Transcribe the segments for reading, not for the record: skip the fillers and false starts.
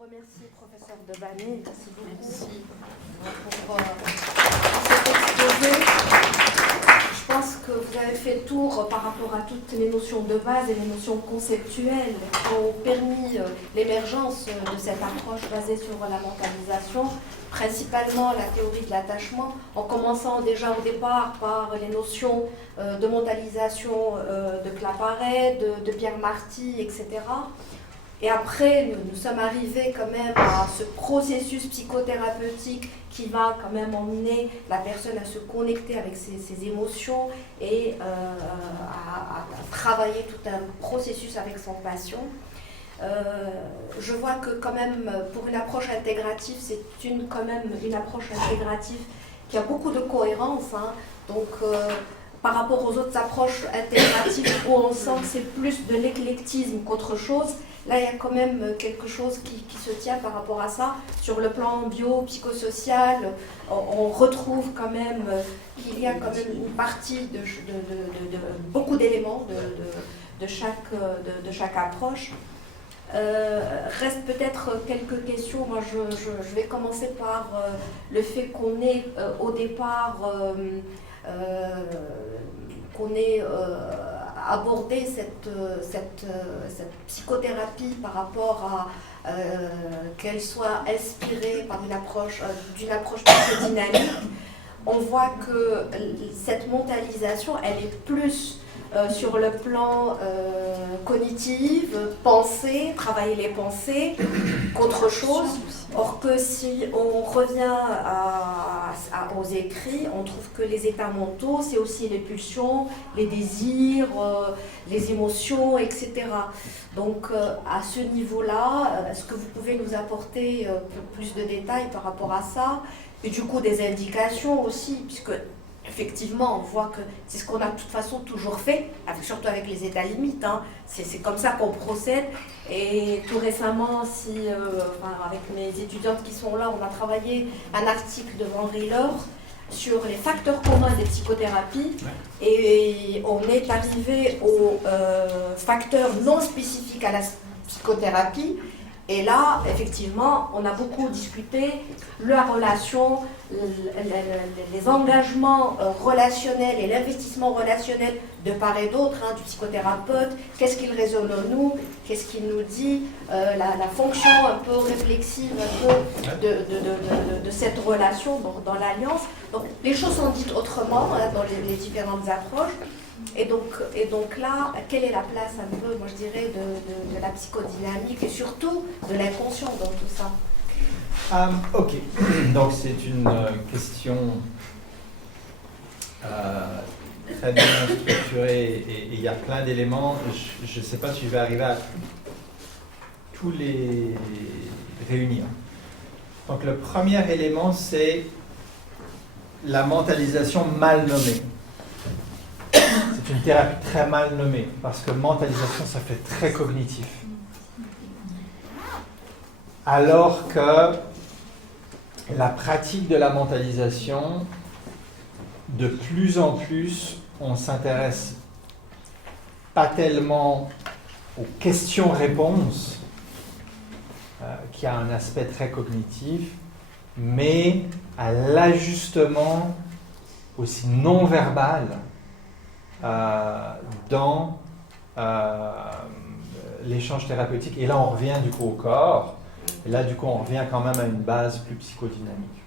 remercier professeur Devaney, merci beaucoup pour cet exposé. Je pense que vous avez fait le tour par rapport à toutes les notions de base et les notions conceptuelles qui ont permis l'émergence de cette approche basée sur la mentalisation, principalement la théorie de l'attachement, en commençant déjà au départ par les notions de mentalisation de Claparède, de Pierre Marty, etc. Et après, nous sommes arrivés quand même à ce processus psychothérapeutique qui va quand même emmener la personne à se connecter avec ses émotions et à travailler tout un processus avec son patient. Je vois que quand même, pour une approche intégrative, c'est quand même une approche intégrative qui a beaucoup de cohérence. Donc, par rapport aux autres approches intégratives où on sent que c'est plus de l'éclectisme qu'autre chose, là, il y a quand même quelque chose qui se tient par rapport à ça. Sur le plan bio-psychosocial, on retrouve quand même qu'il y a quand même une partie de beaucoup d'éléments de chaque approche. Reste peut-être quelques questions. Moi, je vais commencer par le fait qu'on ait au départ qu'on ait abordé cette psychothérapie par rapport à qu'elle soit inspirée par une approche d'une approche psychodynamique. On voit que cette mentalisation, elle est plus sur le plan cognitif, penser, travailler les pensées, qu'autre chose. Or que si on revient aux écrits, on trouve que les états mentaux, c'est aussi les pulsions, les désirs, les émotions, etc. Donc à ce niveau-là, est-ce que vous pouvez nous apporter plus de détails par rapport à ça? Et du coup des indications aussi, puisque effectivement, on voit que c'est ce qu'on a de toute façon toujours fait, surtout avec les états limites. C'est comme ça qu'on procède. Et tout récemment, avec mes étudiantes qui sont là, on a travaillé un article de Henri Laure sur les facteurs communs des psychothérapies. Et on est arrivé aux facteurs non spécifiques à la psychothérapie. Et là, effectivement, on a beaucoup discuté la relation, les engagements relationnels et l'investissement relationnel de part et d'autre du psychothérapeute. Qu'est-ce qu'il résonne en nous? Qu'est-ce qu'il nous dit? La fonction un peu réflexive de cette relation dans l'alliance. Donc, les choses sont dites autrement dans les différentes approches. Et donc là, quelle est la place un peu, moi je dirais, de la psychodynamique et surtout de l'inconscient dans tout ça? Ok, donc c'est une question très bien structurée et il y a plein d'éléments. Je ne sais pas si je vais arriver à tous les réunir. Donc le premier élément, c'est la mentalisation mal nommée. C'est une thérapie très mal nommée, parce que mentalisation, ça fait très cognitif. Alors que la pratique de la mentalisation, de plus en plus, on s'intéresse pas tellement aux questions-réponses, qui a un aspect très cognitif, mais à l'ajustement aussi non-verbal dans l'échange thérapeutique. Et là, on revient du coup au corps. Et là, du coup, on revient quand même à une base plus psychodynamique.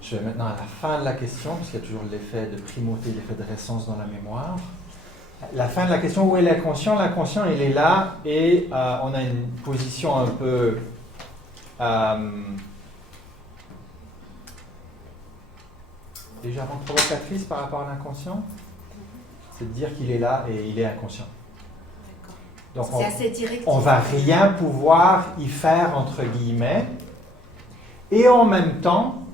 Je vais maintenant à la fin de la question, parce qu'il y a toujours l'effet de primauté, l'effet de récence dans la mémoire. La fin de la question, où est l'inconscient? L'inconscient, il est là, et on a une position un peu légèrement provocatrice par rapport à l'inconscient. C'est de dire qu'il est là et il est inconscient. Donc on va rien pouvoir y faire, entre guillemets, et en même temps,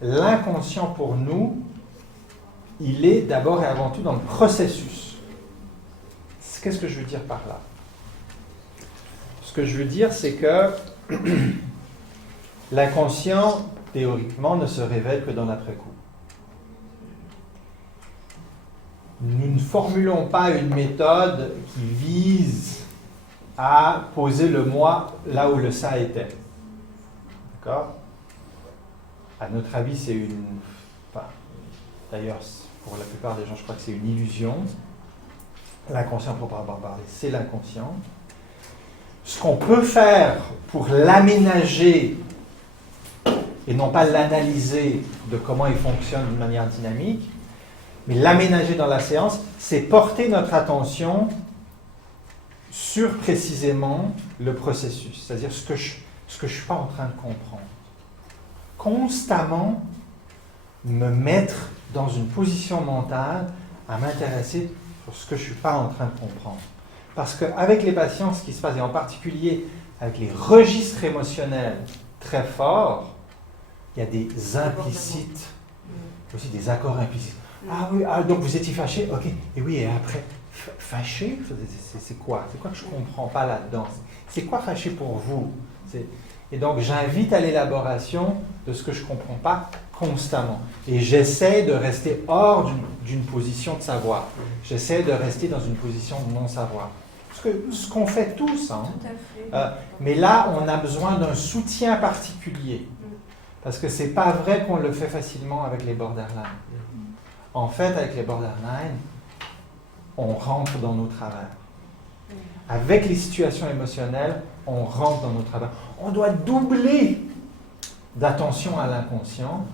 l'inconscient pour nous, il est d'abord et avant tout dans le processus. Qu'est-ce que je veux dire par là? Ce que je veux dire, c'est que l'inconscient, théoriquement, ne se révèle que dans l'après-coup. Nous ne formulons pas une méthode qui vise à poser le moi là où le ça était. D'accord? À notre avis, c'est une... Enfin, d'ailleurs, pour la plupart des gens, je crois que c'est une illusion. L'inconscient, pour pas avoir parlé, c'est l'inconscient. Ce qu'on peut faire pour l'aménager et non pas l'analyser de comment il fonctionne d'une manière dynamique, mais l'aménager dans la séance, c'est porter notre attention sur précisément le processus, c'est-à-dire ce que je ne suis pas en train de comprendre. Constamment me mettre dans une position mentale à m'intéresser sur ce que je ne suis pas en train de comprendre. Parce qu'avec les patients, ce qui se passe, et en particulier avec les registres émotionnels très forts, il y a des implicites, aussi des accords implicites. Ah oui, donc vous étiez fâché, ok. Et oui, et après, fâché, c'est quoi? C'est quoi que je ne comprends pas là-dedans? C'est quoi fâché pour vous? Et donc j'invite à l'élaboration de ce que je ne comprends pas constamment. Et j'essaie de rester hors d'une position de savoir. J'essaie de rester dans une position de non-savoir. Ce qu'on fait tous. Hein. Tout à fait. Mais là, on a besoin d'un soutien particulier. Parce que ce n'est pas vrai qu'on le fait facilement avec les borderline. En fait, avec les borderline, on rentre dans nos travers. Avec les situations émotionnelles, on rentre dans nos travers. On doit doubler d'attention à l'inconscient,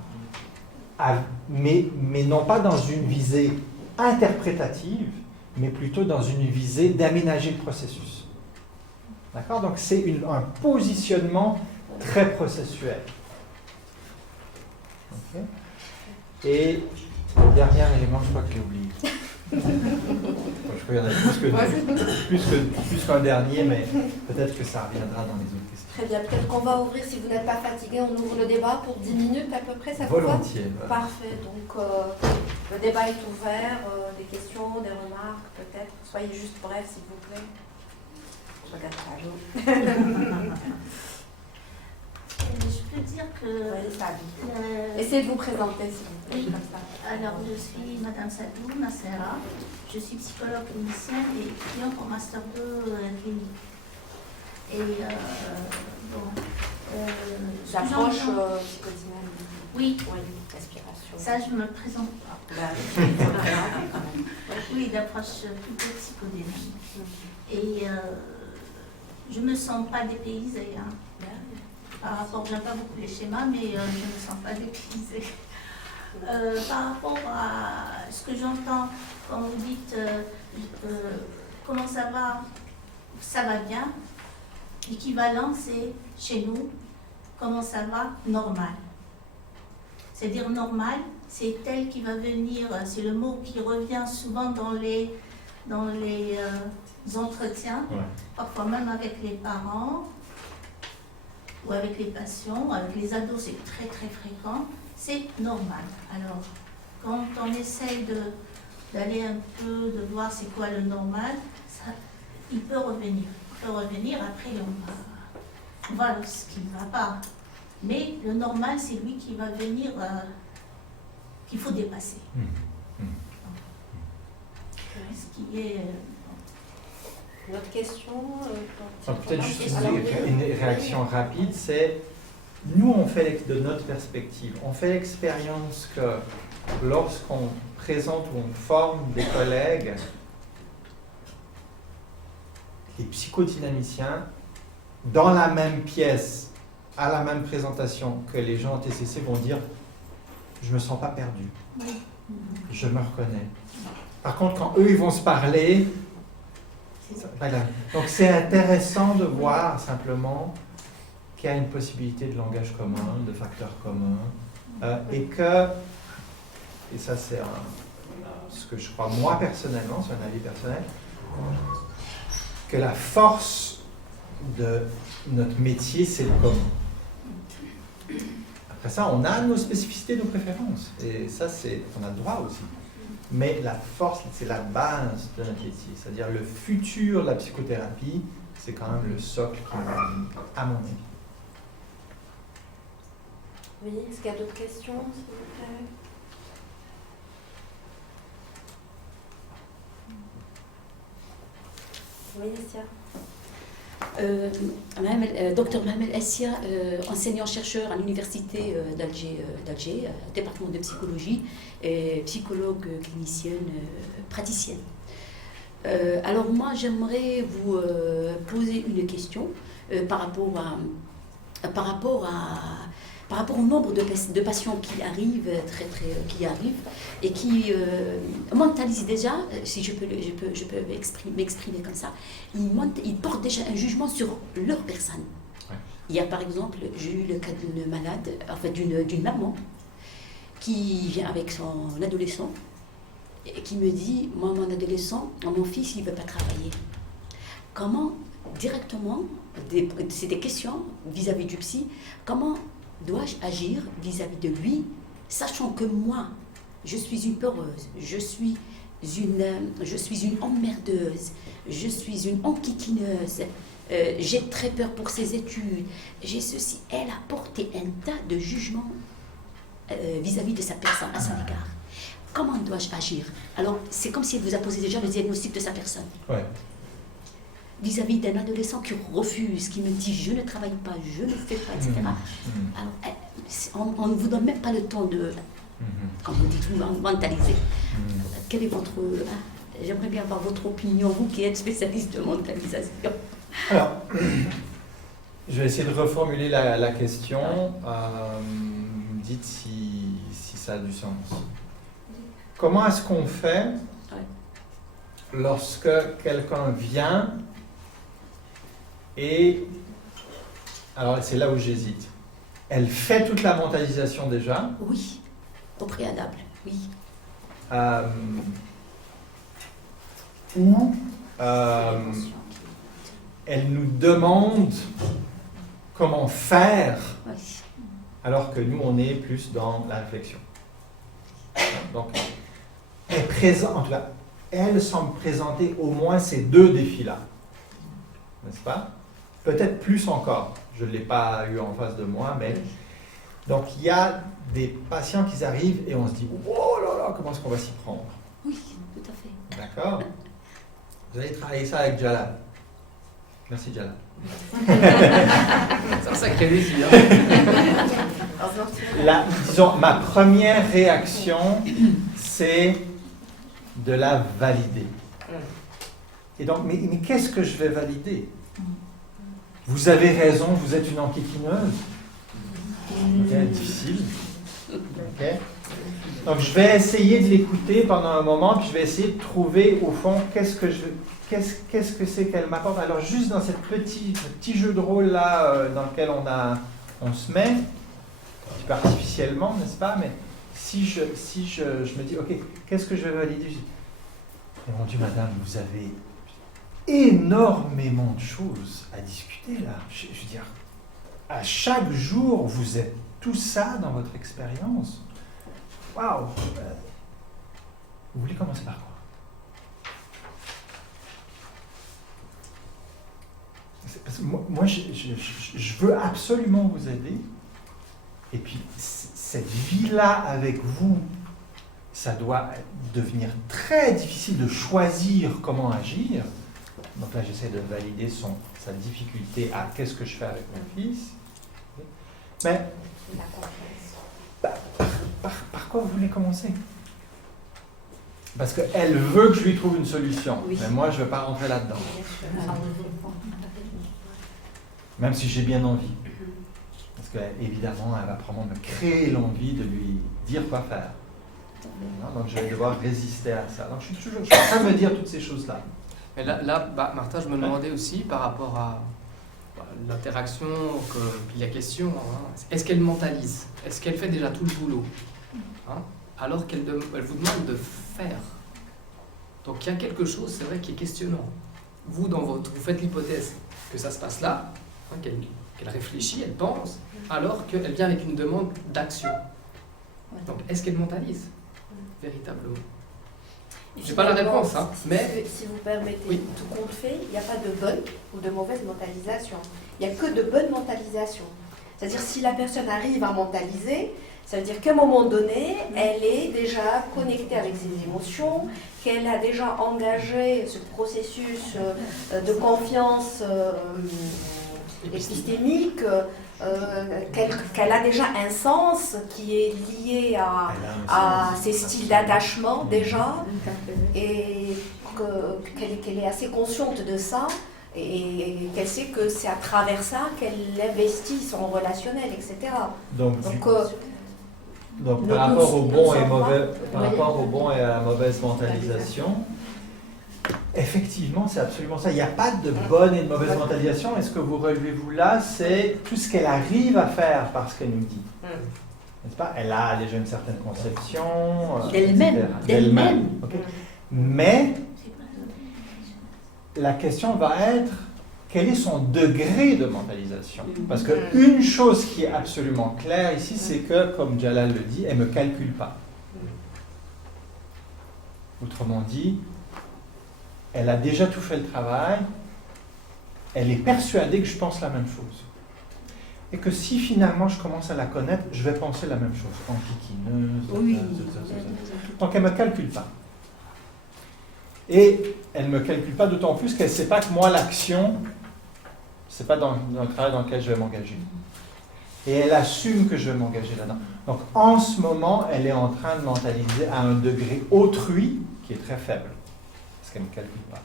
mais non pas dans une visée interprétative, mais plutôt dans une visée d'aménager le processus. D'accord? Donc c'est un positionnement très processuel. Okay. Et le dernier élément, je crois que je l'ai oublié. Je crois qu'il y en a plus qu'un dernier, mais peut-être que ça reviendra dans les autres questions. Très bien, peut-être qu'on va ouvrir, si vous n'êtes pas fatigué, on ouvre le débat pour 10 minutes à peu près, ça vous va? Volontiers. Parfait, donc le débat est ouvert, des questions, des remarques peut-être. Soyez juste bref s'il vous plaît. Je regarde pas l'eau. Je peux dire que... Oui, essayez de vous présenter s'il vous plaît. Oui. Comme ça. Alors, je suis Madame Sadou Nassera, je suis psychologue clinicienne et étudiante en Master 2 clinique. Et j'approche psychodynamique. Oui. Oui, respiration. Ça, je ne me présente pas. Oui, d'approche plutôt psychodynamique. Et je ne me sens pas dépaysée. Hein. Par rapport, j'aime pas beaucoup les schémas, mais je ne me sens pas dépaysée. Par rapport à ce que j'entends quand vous dites comment ça va bien, l'équivalent c'est chez nous, comment ça va, normal. C'est-à-dire normal, c'est tel qui va venir, c'est le mot qui revient souvent dans les entretiens, ouais. Parfois même avec les parents, ou avec les patients, avec les ados, c'est très très fréquent, c'est normal. Alors, quand on essaye d'aller un peu, de voir c'est quoi le normal, ça, il peut revenir. Après on va ce qui ne va pas. Mais le normal, c'est lui qui va venir, qu'il faut dépasser. Ce qui est... Une autre question peut-être juste une réaction rapide, c'est nous on fait de notre perspective, on fait l'expérience que lorsqu'on présente ou on forme des collègues, les psychodynamiciens, dans la même pièce, à la même présentation que les gens en TCC vont dire « je ne me sens pas perdu, je me reconnais ». Par contre, quand eux ils vont se parler, donc c'est intéressant de voir simplement qu'il y a une possibilité de langage commun, de facteurs communs, et ça c'est ce que je crois moi personnellement, c'est un avis personnel, que la force de notre métier c'est le commun. Après ça, on a nos spécificités, nos préférences, et ça on a le droit aussi. Mais la force, c'est la base de notre métier. C'est-à-dire le futur de la psychothérapie, c'est quand même le socle qui est à mon avis. Oui, est-ce qu'il y a d'autres questions, s'il vous plaît? Oui, Sia. Dr Mohamed Essia, enseignant-chercheur à l'université d'Alger, département de psychologie, psychologue clinicienne, praticienne. Alors moi, j'aimerais vous poser une question par rapport au nombre de patients qui arrivent, qui arrivent et qui mentalisent déjà, si je peux m'exprimer comme ça, ils portent déjà un jugement sur leur personne. Ouais. Il y a par exemple, j'ai eu le cas d'une malade, en fait d'une maman qui vient avec son adolescent et qui me dit, moi mon adolescent, mon fils il ne veut pas travailler. Comment directement, c'est des questions vis-à-vis du psy, comment dois-je agir vis-à-vis de lui, sachant que moi, je suis une peureuse, je suis une emmerdeuse, je suis une enquiquineuse, j'ai très peur pour ses études, j'ai ceci. Elle a porté un tas de jugements vis-à-vis de sa personne, à son égard. Comment dois-je agir? Alors, c'est comme si elle vous a posé déjà le diagnostic de sa personne. Ouais. Vis-à-vis d'un adolescent qui refuse, qui me dit je ne travaille pas, je ne fais pas, etc. Alors, on ne vous donne même pas le temps de, comme vous dites, vous mentaliser. Quel est votre... J'aimerais bien avoir votre opinion, vous qui êtes spécialiste de mentalisation. Alors, je vais essayer de reformuler la question. Dites si ça a du sens. Comment est-ce qu'on fait lorsque quelqu'un vient et, alors c'est là où j'hésite, elle fait toute la mentalisation déjà? Oui, au préalable, oui. Ou elle nous demande comment faire, oui, alors que nous on est plus dans la réflexion. Donc, en tout cas, elle semble présenter au moins ces deux défis-là, n'est-ce pas? Peut-être plus encore. Je ne l'ai pas eu en face de moi, mais... Donc, il y a des patients qui arrivent et on se dit « Oh là là, comment est-ce qu'on va s'y prendre ?» Oui, tout à fait. D'accord. Vous allez travailler ça avec Jalal. Merci, Jalal. C'est un sacré défi. Disons, ma première réaction, c'est de la valider. Et donc, mais qu'est-ce que je vais valider? Vous avez raison, vous êtes une enquiquineuse. Okay, difficile. Okay. Donc, je vais essayer de l'écouter pendant un moment, puis je vais essayer de trouver, au fond, qu'est-ce que c'est qu'elle m'apporte. Alors, juste dans ce petit jeu de rôle-là dans lequel on se met, un petit peu artificiellement, n'est-ce pas? Mais si je me dis, ok, qu'est-ce que je vais valider? Mon Dieu, madame, vous avez énormément de choses à discuter là. Je veux dire, à chaque jour, vous êtes tout ça dans votre expérience. Waouh! Vous voulez commencer par quoi? Parce que moi je veux absolument vous aider. Et puis, cette vie-là avec vous, ça doit devenir très difficile de choisir comment agir. Donc là, j'essaie de valider sa difficulté à qu'est-ce que je fais avec mon fils. Mais par quoi vous voulez commencer? Parce qu'elle veut que je lui trouve une solution. Oui. Mais moi, je ne veux pas rentrer là-dedans. Même si j'ai bien envie. Parce qu'évidemment, elle va probablement me créer l'envie de lui dire quoi faire. Donc, je vais devoir résister à ça. Donc, je suis en train de me dire toutes ces choses-là. Mais là Martha, je me demandais aussi par rapport à l'interaction, puis la question, est-ce qu'elle mentalise? Est-ce qu'elle fait déjà tout le boulot? Alors qu'elle vous demande de faire. Donc il y a quelque chose, c'est vrai, qui est questionnant. Vous faites l'hypothèse que ça se passe là, qu'elle réfléchit, elle pense, alors qu'elle vient avec une demande d'action. Donc est-ce qu'elle mentalise véritablement? Je n'ai pas la réponse, mais... Si vous permettez, oui. Tout compte fait, il n'y a pas de bonne ou de mauvaise mentalisation. Il n'y a que de bonne mentalisation. C'est-à-dire si la personne arrive à mentaliser, ça veut dire qu'à un moment donné, elle est déjà connectée avec ses émotions, qu'elle a déjà engagé ce processus de confiance épistémique, qu'elle a déjà un sens qui est lié à ces styles d'attachement déjà, et qu'elle est assez consciente de ça, et qu'elle sait que c'est à travers ça qu'elle investit son relationnel, etc. Donc par rapport au bon et mauvais, par rapport au bon et à la mauvaise mentalisation, effectivement, c'est absolument ça. Il n'y a pas de bonne et de mauvaise mentalisation. Et ce que vous relevez vous là, c'est tout ce qu'elle arrive à faire par ce qu'elle nous dit. N'est-ce pas? Elle a déjà une certaine conception d'elle-même. Okay. Mais la question va être quel est son degré de mentalisation? Parce qu'une chose qui est absolument claire ici, c'est que, comme Jalal le dit, elle ne me calcule pas. Autrement dit, elle a déjà tout fait le travail, elle est persuadée que je pense la même chose. Et que si finalement je commence à la connaître, je vais penser la même chose. Enquiquineuse, donc elle ne me calcule pas. Et elle ne me calcule pas d'autant plus qu'elle ne sait pas que moi, l'action, ce n'est pas dans le travail dans lequel je vais m'engager. Et elle assume que je vais m'engager là-dedans. Donc en ce moment, elle est en train de mentaliser à un degré autrui qui est très faible. Parce qu'elle ne me calcule pas.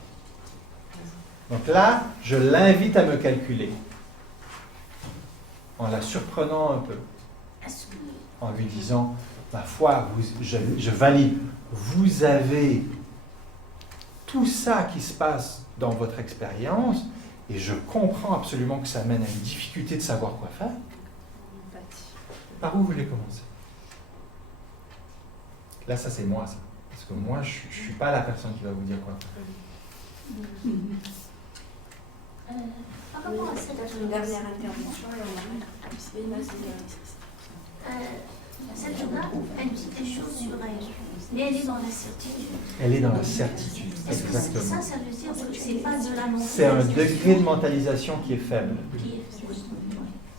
Donc là, je l'invite à me calculer. En la surprenant un peu. En lui disant, ma foi, je valide. Vous avez tout ça qui se passe dans votre expérience, et je comprends absolument que ça mène à une difficulté de savoir quoi faire. Par où vous voulez commencer? Là, ça c'est moi, ça. Parce que moi, je ne suis pas la personne qui va vous dire quoi faire. Par rapport à cette dernière intervention, cette journée, elle dit des choses sur elle, mais elle est dans la certitude. Elle est dans la certitude, exactement. Ça veut dire que c'est pas de la mentalisation. C'est un degré de mentalisation qui est faible.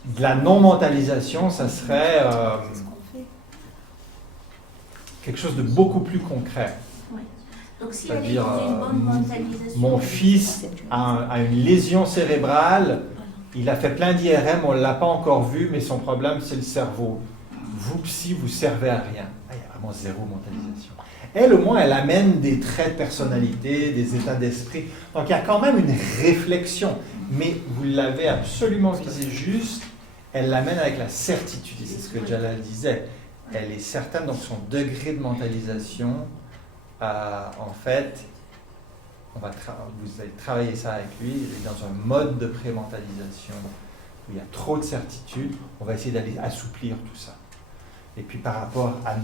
De la non-mentalisation, ça serait quelque chose de beaucoup plus concret. Donc si elle est dans une bonne mentalisation... Mon fils a une lésion cérébrale, il a fait plein d'IRM, on ne l'a pas encore vu, mais son problème c'est le cerveau. Vous, psy, vous servez à rien. Il y a vraiment zéro mentalisation. Elle, au moins, elle amène des traits de personnalité, des états d'esprit. Donc, il y a quand même une réflexion. Mais vous l'avez absolument visé juste, elle l'amène avec la certitude. Et c'est ce que Jalal disait. Elle est certaine, donc son degré de mentalisation, en fait, vous allez travailler ça avec lui, il est dans un mode de pré-mentalisation où il y a trop de certitude. On va essayer d'aller assouplir tout ça. Et puis par rapport à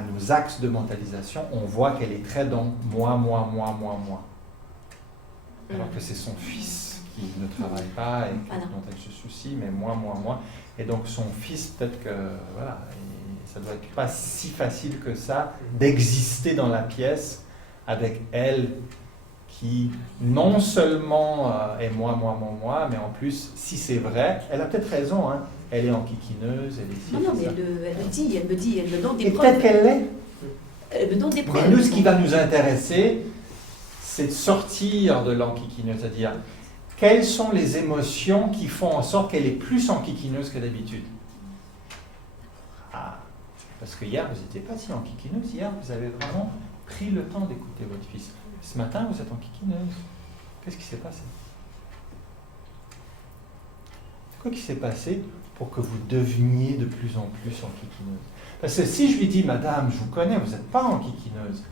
nos axes de mentalisation, on voit qu'elle est très dans moi. Alors que c'est son fils qui ne travaille pas et dont elle se soucie, mais moi. Et donc son fils, peut-être que, voilà, ça doit être pas si facile que ça d'exister dans la pièce avec elle qui non seulement est moi, mais en plus, si c'est vrai, elle a peut-être raison, hein, elle est enquiquineuse, elle est... Non, mais elle me donne des et preuves. peut-être qu'elle l'est. Elle me donne des preuves. Mais nous, ce qui va nous intéresser, c'est de sortir de l'enquiquineuse, c'est-à-dire, quelles sont les émotions qui font en sorte qu'elle est plus enquiquineuse que d'habitude? Parce que hier, vous n'étiez pas si enquiquineuse, hier, vous avez vraiment pris le temps d'écouter votre fils. Ce matin, vous êtes enquiquineuse. Qu'est-ce qui s'est passé? C'est quoi qui s'est passé pour que vous deveniez de plus en plus enquiquineuse? Parce que si je lui dis, madame, je vous connais, vous n'êtes pas enquiquineuse,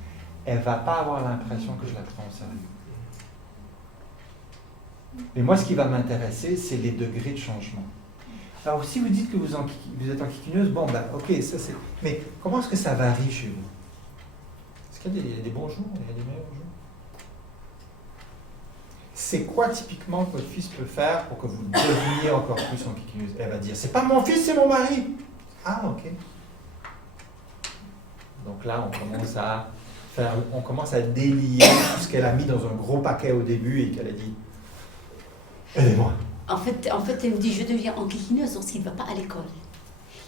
elle ne va pas avoir l'impression que je la prends au sérieux. Mais moi, ce qui va m'intéresser, c'est les degrés de changement. Alors, si vous dites que vous êtes enquiquineuse, bon, ben, ok, ça c'est... Mais comment est-ce que ça varie chez vous? Est-ce qu'il y a des bons jours, il y a des meilleurs jours? C'est quoi typiquement que votre fils peut faire pour que vous deveniez encore plus enquiquineuse? Elle va dire, c'est pas mon fils, c'est mon mari. Ah, ok. Donc là, on commence à délier tout ce qu'elle a mis dans un gros paquet au début et qu'elle a dit, aidez-moi. En fait, elle me dit, je deviens enquiquineuse lorsqu'il ne va pas à l'école.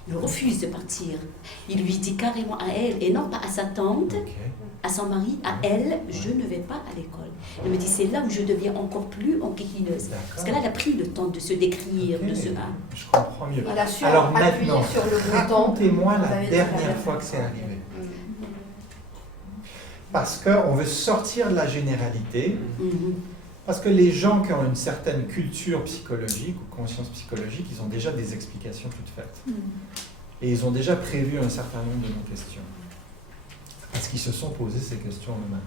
Il refuse de partir. Il lui dit carrément à elle, et non pas à sa tante, à son mari, à elle, je ne vais pas à l'école. Elle me dit, c'est là où je deviens encore plus enquiquineuse. Parce qu'elle a pris le temps de se décrire, de se... Je comprends mieux. Il a su Alors appuyer maintenant, sur le bouton. racontez-moi la dernière fois que c'est arrivé. Parce qu'on veut sortir de la généralité, parce que les gens qui ont une certaine culture psychologique ou conscience psychologique, ils ont déjà des explications toutes faites. Et ils ont déjà prévu un certain nombre de nos questions. Parce qu'ils se sont posés ces questions eux-mêmes.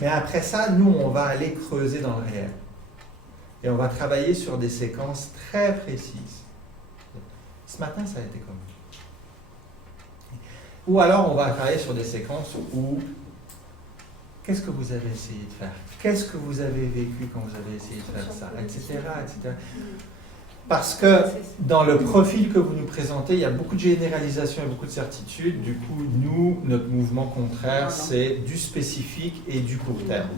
Mais après ça, nous, on va aller creuser dans le réel. Et on va travailler sur des séquences très précises. Ce matin, ça a été comme ça. Ou alors, on va travailler sur des séquences où qu'est-ce que vous avez essayé de faire? Qu'est-ce que vous avez vécu quand vous avez essayé de faire ça? Etc. etc. Parce que dans le profil que vous nous présentez, il y a beaucoup de généralisation et beaucoup de certitudes. Du coup, nous, notre mouvement contraire, c'est du spécifique et du court terme.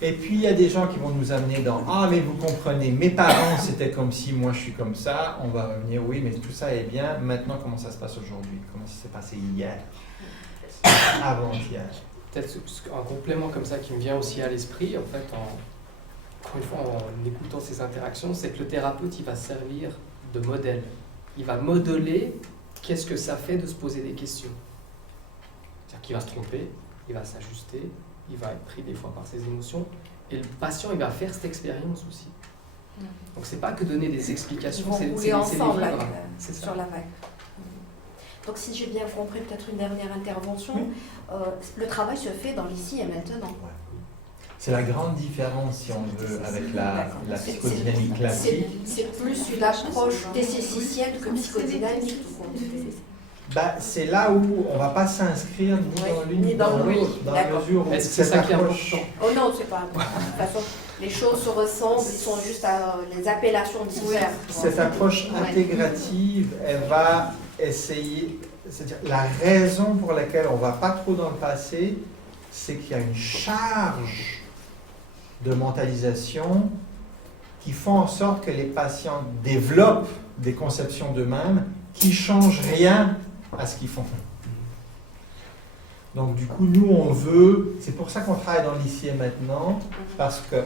Et puis, il y a des gens qui vont nous amener dans « Ah, mais vous comprenez, mes parents, c'était comme si, moi, je suis comme ça. » On va revenir « Oui, mais tout ça est bien. Maintenant, comment ça se passe aujourd'hui? Comment ça s'est passé hier? Avant-hier. » Peut-être un complément comme ça qui me vient aussi à l'esprit, en fait, encore une fois, en écoutant ces interactions, c'est que le thérapeute, il va servir de modèle. Il va modeler qu'est-ce que ça fait de se poser des questions. C'est-à-dire qu'il va se tromper, il va s'ajuster, il va être pris des fois par ses émotions, et le patient, il va faire cette expérience aussi. Donc c'est pas que donner des explications, c'est les vivre. C'est ça. Sur la vague. Donc si j'ai bien compris, peut-être une dernière intervention, le travail se fait dans l'ici et maintenant. Ouais. C'est la grande différence, si on veut, avec la psychodynamique classique. C'est plus une approche décessicienne que psychodynamique. Bah, c'est là où on ne va pas s'inscrire ni dans l'une ni dans l'autre, dans la mesure où est-ce que c'est ça qui est important? Oh non, c'est pas important. De toute façon, les choses se ressemblent, ils sont juste les appellations diffèrent. Cette approche intégrative, elle va essayer, c'est-à-dire la raison pour laquelle on ne va pas trop dans le passé, c'est qu'il y a une charge de mentalisation qui font en sorte que les patients développent des conceptions d'eux-mêmes qui ne changent rien à ce qu'ils font. Donc du coup, nous, on veut, c'est pour ça qu'on travaille dans l'ici et maintenant, parce que,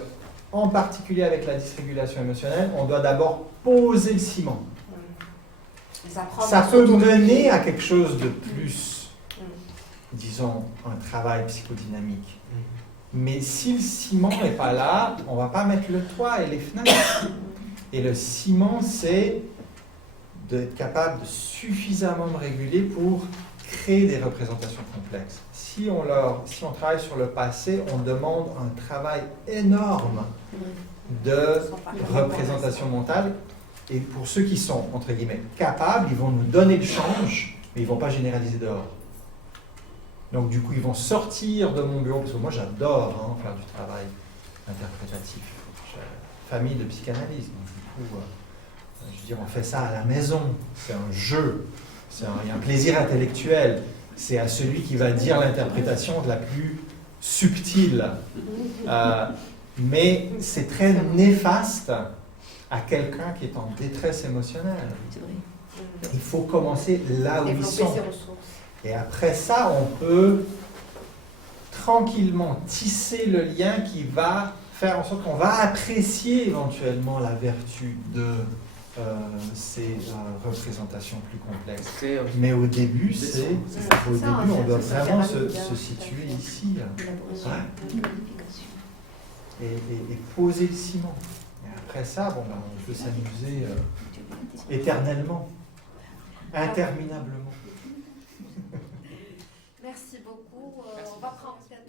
en particulier avec la dysrégulation émotionnelle, on doit d'abord poser le ciment. Ça peut mener à quelque chose de plus, disons, un travail psychodynamique. Mais si le ciment n'est pas là, on ne va pas mettre le toit et les fenêtres. Et le ciment, c'est d'être capable de suffisamment me réguler pour créer des représentations complexes. Si on travaille sur le passé, on demande un travail énorme de représentation mentale. Et pour ceux qui sont, entre guillemets, capables, ils vont nous donner le change, mais ils ne vont pas généraliser dehors. Donc du coup, ils vont sortir de mon bureau, parce que moi j'adore faire du travail interprétatif. J'ai une famille de psychanalyse, donc du coup, je veux dire, on fait ça à la maison, c'est un jeu, il y a un plaisir intellectuel, c'est à celui qui va dire l'interprétation la plus subtile. Mais c'est très néfaste à quelqu'un qui est en détresse émotionnelle. Il faut commencer là où ils sont. Et après ça, on peut tranquillement tisser le lien qui va faire en sorte qu'on va apprécier éventuellement la vertu de ces représentations plus complexes. Mais au début, on doit vraiment se situer ici. Et poser le ciment. Et après ça, on peut s'amuser éternellement, interminablement. Merci beaucoup. On va prendre peut-être